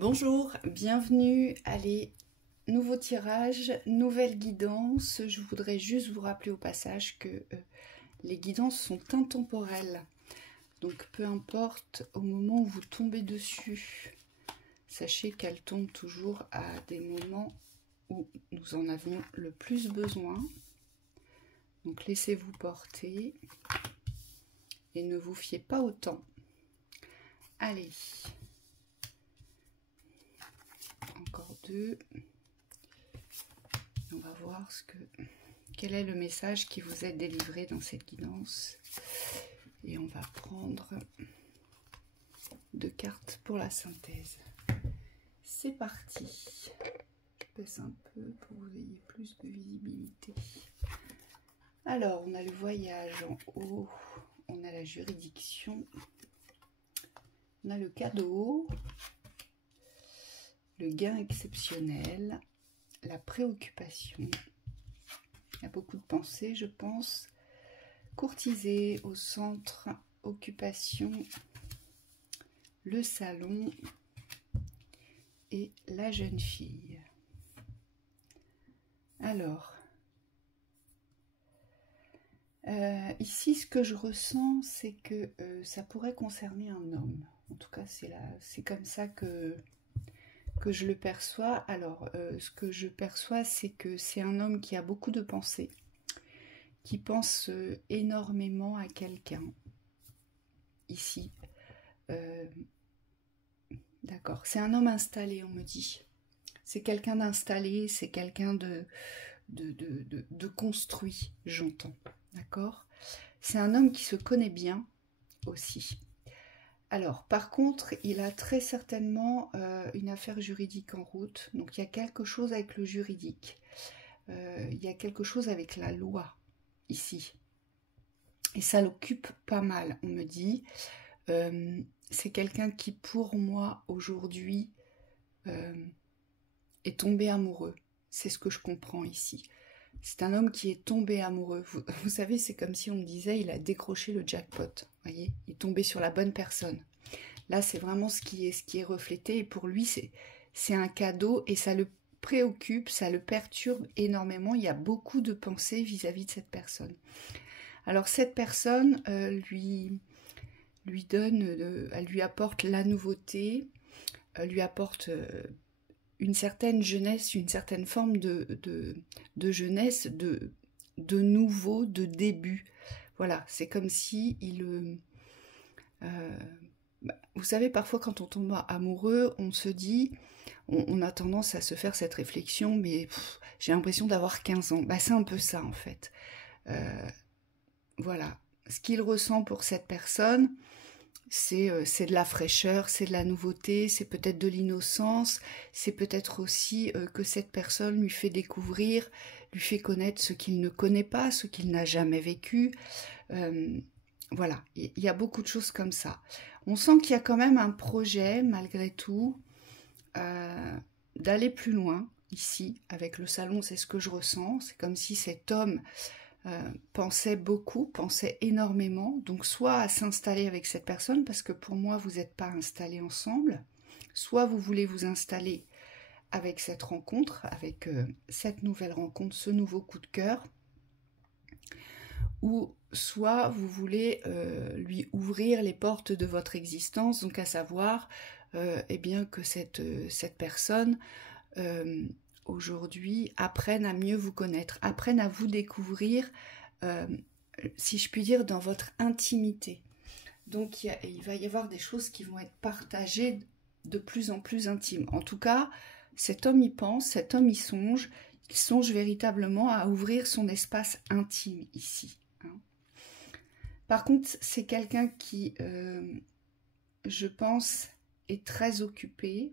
Bonjour, bienvenue. Allez, nouveau tirage, nouvelle guidance. Je voudrais juste vous rappeler au passage que les guidances sont intemporelles. Donc peu importe au moment où vous tombez dessus, sachez qu'elles tombent toujours à des moments où nous en avons le plus besoin. Donc laissez-vous porter et ne vous fiez pas au temps. Allez. Encore deux. On va voir quel est le message qui vous est délivré dans cette guidance. Et on va prendre deux cartes pour la synthèse. C'est parti. Je baisse un peu pour que vous ayez plus de visibilité. Alors, on a le voyage en haut. On a la juridiction. On a le cadeau. Le gain exceptionnel, la préoccupation, il y a beaucoup de pensées, je pense. Courtiser au centre, occupation, le salon et la jeune fille. Alors, ici, ce que je ressens, c'est que ça pourrait concerner un homme. En tout cas, c'est comme ça que je le perçois. Alors, ce que je perçois, c'est que c'est un homme qui a beaucoup de pensées, qui pense énormément à quelqu'un, ici. D'accord, c'est un homme installé, on me dit. C'est quelqu'un d'installé, c'est quelqu'un de construit, j'entends. D'accord? C'est un homme qui se connaît bien, aussi. Alors, par contre, il a très certainement une affaire juridique en route. Donc, il y a quelque chose avec le juridique. Il y a quelque chose avec la loi, ici. Et ça l'occupe pas mal, on me dit. C'est quelqu'un qui, pour moi, aujourd'hui, est tombé amoureux. C'est ce que je comprends ici. C'est un homme qui est tombé amoureux. Vous savez, c'est comme si on me disait, il a décroché le jackpot. Voyez, il est tombé sur la bonne personne. Là, c'est vraiment ce qui est reflété. Et pour lui, c'est un cadeau et ça le préoccupe, ça le perturbe énormément. Il y a beaucoup de pensées vis-à-vis de cette personne. Alors, cette personne lui donne, elle lui apporte la nouveauté, lui apporte une certaine jeunesse, une certaine forme de jeunesse, de nouveau, de début. Voilà, c'est comme si vous savez, parfois quand on tombe amoureux, on se dit, on a tendance à se faire cette réflexion, mais j'ai l'impression d'avoir 15 ans. Bah, c'est un peu ça en fait. Voilà, ce qu'il ressent pour cette personne, c'est de la fraîcheur, c'est de la nouveauté, c'est peut-être de l'innocence, c'est peut-être aussi que cette personne lui fait découvrir, lui fait connaître ce qu'il ne connaît pas, ce qu'il n'a jamais vécu. Voilà, il y a beaucoup de choses comme ça. On sent qu'il y a quand même un projet, malgré tout, d'aller plus loin, ici, avec le salon, c'est ce que je ressens. C'est comme si cet homme pensait beaucoup, pensait énormément, donc soit à s'installer avec cette personne, parce que pour moi vous n'êtes pas installés ensemble, soit vous voulez vous installer avec cette rencontre, avec cette nouvelle rencontre, ce nouveau coup de cœur, ou soit vous voulez lui ouvrir les portes de votre existence, donc à savoir eh bien que cette personne aujourd'hui apprennent à mieux vous connaître, apprennent à vous découvrir, si je puis dire, dans votre intimité. Donc il va y avoir des choses qui vont être partagées de plus en plus intimes. En tout cas, cet homme y pense, cet homme y songe, il songe véritablement à ouvrir son espace intime ici. Hein. Par contre, c'est quelqu'un qui, je pense, est très occupé.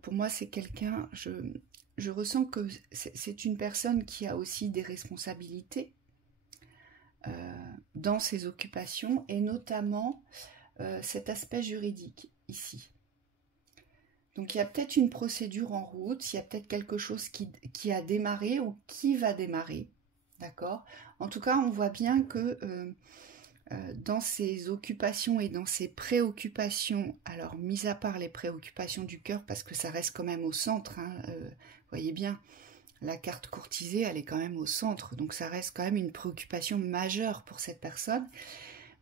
Pour moi, c'est quelqu'un, je ressens que c'est une personne qui a aussi des responsabilités dans ses occupations, et notamment cet aspect juridique ici. Donc il y a peut-être une procédure en route, il y a peut-être quelque chose qui a démarré ou qui va démarrer, d'accord? En tout cas, on voit bien que dans ses occupations et dans ses préoccupations, alors mis à part les préoccupations du cœur, parce que ça reste quand même au centre, hein, voyez bien, la carte courtisée, elle est quand même au centre, donc ça reste quand même une préoccupation majeure pour cette personne,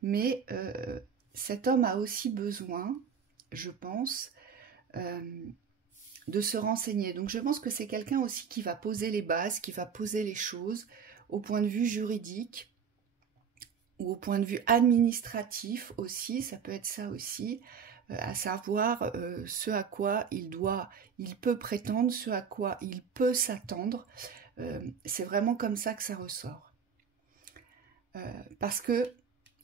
mais cet homme a aussi besoin, je pense, de se renseigner. Donc je pense que c'est quelqu'un aussi qui va poser les bases, qui va poser les choses au point de vue juridique, ou au point de vue administratif aussi, ça peut être ça aussi, à savoir ce à quoi il peut prétendre, ce à quoi il peut s'attendre. C'est vraiment comme ça que ça ressort. Parce que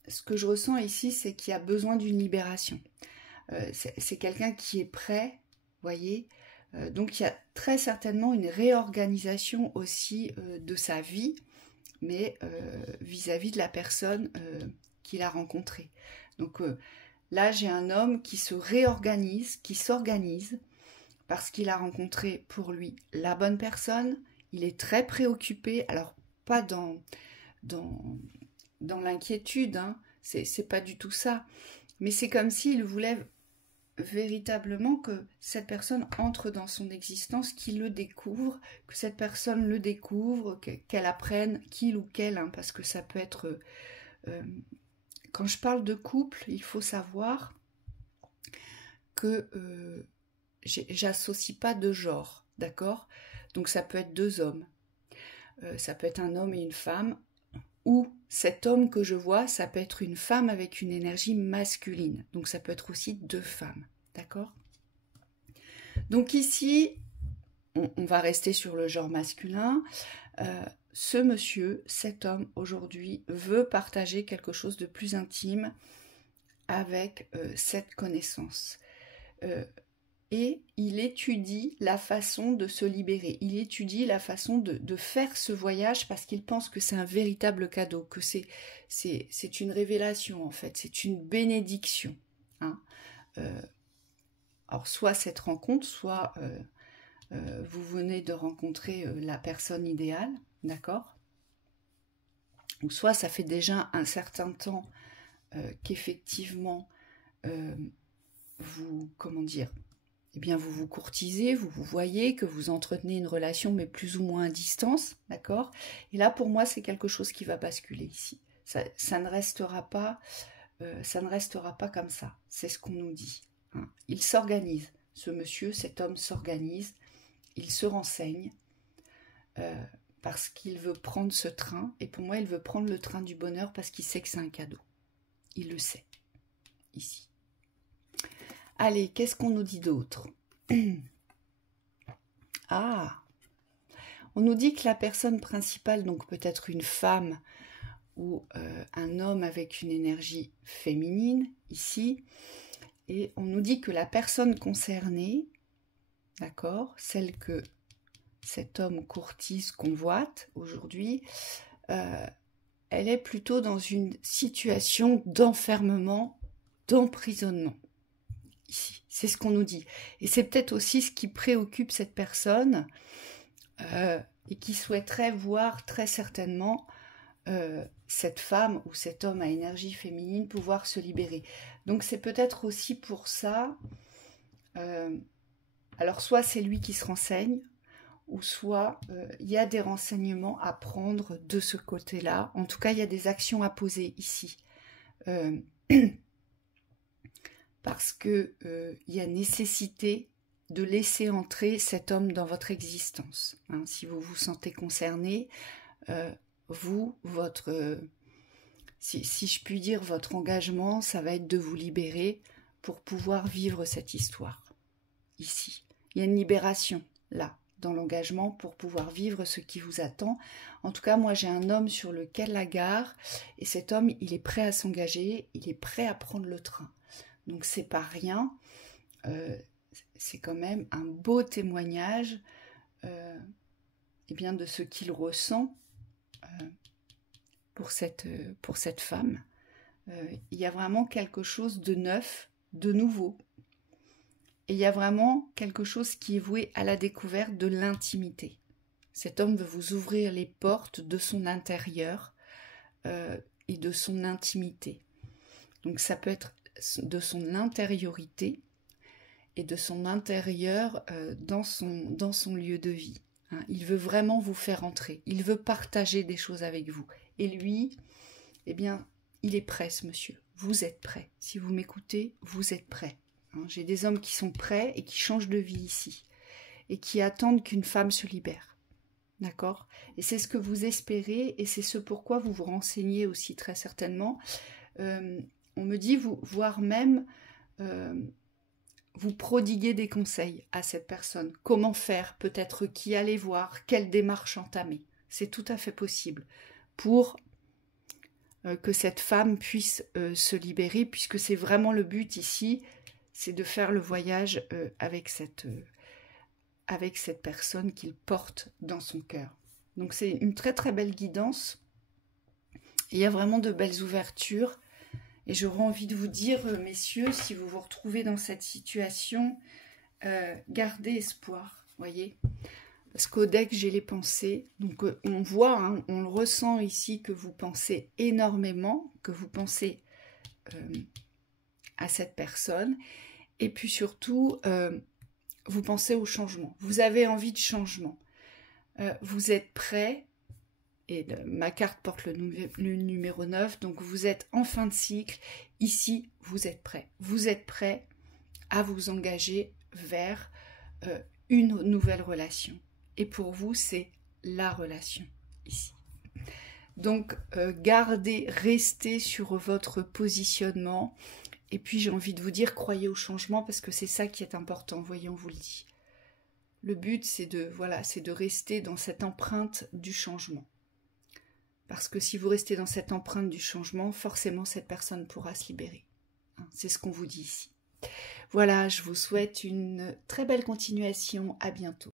ce que je ressens ici, c'est qu'il y a besoin d'une libération. C'est quelqu'un qui est prêt, voyez. Donc il y a très certainement une réorganisation aussi de sa vie, mais vis-à-vis de la personne qu'il a rencontrée. Donc là, j'ai un homme qui se réorganise, qui s'organise, parce qu'il a rencontré pour lui la bonne personne. Il est très préoccupé, alors pas dans l'inquiétude, hein, c'est pas du tout ça, mais c'est comme s'il voulait véritablement que cette personne entre dans son existence, qu'il le découvre, que cette personne le découvre, qu'elle apprenne, qu'il ou qu'elle, hein, parce que ça peut être... quand je parle de couple, il faut savoir que j'associe pas de genre, d'accord? Donc ça peut être deux hommes, ça peut être un homme et une femme, ou cet homme que je vois, ça peut être une femme avec une énergie masculine. Donc ça peut être aussi deux femmes. D'accord? Donc ici, on va rester sur le genre masculin. Ce monsieur, cet homme, aujourd'hui, veut partager quelque chose de plus intime avec cette connaissance. Et il étudie la façon de se libérer. Il étudie la façon de faire ce voyage parce qu'il pense que c'est un véritable cadeau, que c'est une révélation en fait, c'est une bénédiction. Hein. Alors soit cette rencontre, soit vous venez de rencontrer la personne idéale, d'accord? Ou soit ça fait déjà un certain temps qu'effectivement vous, comment dire, eh bien, vous vous courtisez, vous vous voyez, que vous entretenez une relation, mais plus ou moins à distance, d'accord? Et là, pour moi, c'est quelque chose qui va basculer ici. Ça ne restera pas comme ça. C'est ce qu'on nous dit. Hein. Il s'organise. Ce monsieur, cet homme s'organise. Il se renseigne parce qu'il veut prendre ce train. Et pour moi, il veut prendre le train du bonheur parce qu'il sait que c'est un cadeau. Il le sait. Ici. Allez, qu'est-ce qu'on nous dit d'autre? Ah, on nous dit que la personne principale, donc peut-être une femme ou un homme avec une énergie féminine, ici, et on nous dit que la personne concernée, d'accord, celle que cet homme courtise, convoite aujourd'hui, elle est plutôt dans une situation d'enfermement, d'emprisonnement. Ici. C'est ce qu'on nous dit. Et c'est peut-être aussi ce qui préoccupe cette personne et qui souhaiterait voir très certainement cette femme ou cet homme à énergie féminine pouvoir se libérer. Donc c'est peut-être aussi pour ça, alors soit c'est lui qui se renseigne, ou soit il y a des renseignements à prendre de ce côté-là. En tout cas, il y a des actions à poser ici. Parce que il y a nécessité de laisser entrer cet homme dans votre existence. Hein. Si vous vous sentez concerné, si je puis dire, votre engagement, ça va être de vous libérer pour pouvoir vivre cette histoire. Ici, il y a une libération, là, dans l'engagement, pour pouvoir vivre ce qui vous attend. En tout cas, moi, j'ai un homme sur le quai de la gare, et cet homme, il est prêt à s'engager, il est prêt à prendre le train. Donc c'est pas rien, c'est quand même un beau témoignage eh bien, de ce qu'il ressent pour cette femme. Il y a vraiment quelque chose de neuf, de nouveau. Et il y a vraiment quelque chose qui est voué à la découverte de l'intimité. Cet homme veut vous ouvrir les portes de son intérieur. et de son intimité. Donc ça peut être de son intériorité et de son intérieur dans son lieu de vie. Hein. Il veut vraiment vous faire entrer, il veut partager des choses avec vous. Et lui, eh bien, il est prêt, ce monsieur. Vous êtes prêt. Si vous m'écoutez, vous êtes prêt. Hein. J'ai des hommes qui sont prêts et qui changent de vie ici. Et qui attendent qu'une femme se libère. D'accord? Et c'est ce que vous espérez et c'est ce pourquoi vous vous renseignez aussi très certainement. On me dit, voire même, vous prodiguer des conseils à cette personne. Comment faire? Peut-être qui aller voir? Quelle démarche entamer? C'est tout à fait possible pour que cette femme puisse se libérer, puisque c'est vraiment le but ici, c'est de faire le voyage avec cette personne qu'il porte dans son cœur. Donc c'est une très très belle guidance. Il y a vraiment de belles ouvertures. Et j'aurais envie de vous dire, messieurs, si vous vous retrouvez dans cette situation, gardez espoir, voyez. Parce qu'au deck, j'ai les pensées. Donc on voit, hein, on le ressent ici, que vous pensez énormément, que vous pensez à cette personne. Et puis surtout, vous pensez au changement. Vous avez envie de changement. Vous êtes prêt. Et ma carte porte le numéro 9, donc vous êtes en fin de cycle. Ici, vous êtes prêt. Vous êtes prêt à vous engager vers une nouvelle relation. Et pour vous, c'est la relation ici. Donc, restez sur votre positionnement. Et puis, j'ai envie de vous dire, croyez au changement parce que c'est ça qui est important. Voyez, on vous le dit. Le but, c'est de rester dans cette empreinte du changement. Parce que si vous restez dans cette empreinte du changement, forcément cette personne pourra se libérer. C'est ce qu'on vous dit ici. Voilà, je vous souhaite une très belle continuation. À bientôt.